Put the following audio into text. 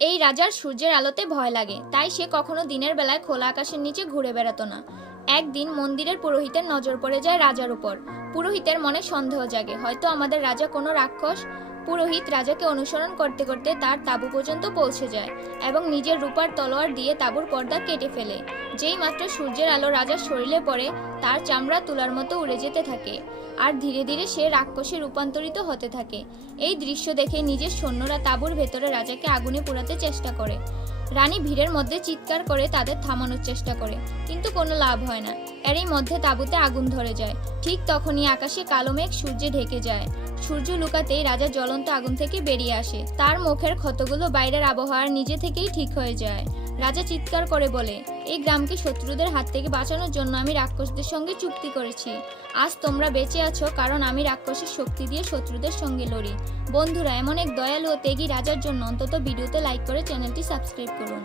এই রাজার সূর্যের আলোতে ভয় লাগে, তাই সে কখনো দিনের বেলায় খোলা আকাশের নিচে ঘুরে বেড়াতো না। একদিন মন্দিরের পুরোহিতের নজর পড়ে যায় রাজার উপর। পুরোহিতের মনে সন্দেহ জাগে, হয়তো আমাদের রাজা কোনো রাক্ষস। পুরোহিত রাজাকে অনুসরণ করতে করতে তার তাঁবু পর্যন্ত পৌঁছে যায় এবং নিজের রূপার তলোয়ার দিয়ে তাঁবুর পর্দা কেটে ফেলে। যেই মাত্র সূর্যের আলো রাজার শরীরে পড়ে, তার চামড়া তুলার মতো উড়ে যেতে থাকে আর ধীরে ধীরে সে রাক্ষসে রূপান্তরিত হতে থাকে। এই দৃশ্য দেখে নিজের সৈন্যরা তাঁবুর ভেতরে রাজাকে আগুনে পোড়াতে চেষ্টা করে। রানী ভিড়ের মধ্যে চিৎকার করে তাদের থামানোর চেষ্টা করে, কিন্তু কোনো লাভ হয় না। এরই মধ্যে তাঁবুতে আগুন ধরে যায়। ঠিক তখনই আকাশে কালো মেঘ সূর্যে ঢেকে যায়। সূর্য লুকাতেই রাজা জ্বলন্ত আগুন থেকে বেরিয়ে আসে। তার মুখের ক্ষতগুলো বাইরের আবহাওয়ার নিজে থেকেই ঠিক হয়ে যায়। রাজা চিৎকার করে বলে, এই গ্রামকে শত্রুদের হাত থেকে বাঁচানোর জন্য আমি রাক্ষসদের সঙ্গে চুক্তি করেছি। আজ তোমরা বেঁচে আছো কারণ আমি রাক্ষসের শক্তি দিয়ে শত্রুদের সঙ্গে লড়ি। বন্ধুরা, এমন এক দয়ালু ও ত্যাগী রাজার জন্য অন্তত ভিডিওতে লাইক করে চ্যানেলটি সাবস্ক্রাইব করুন।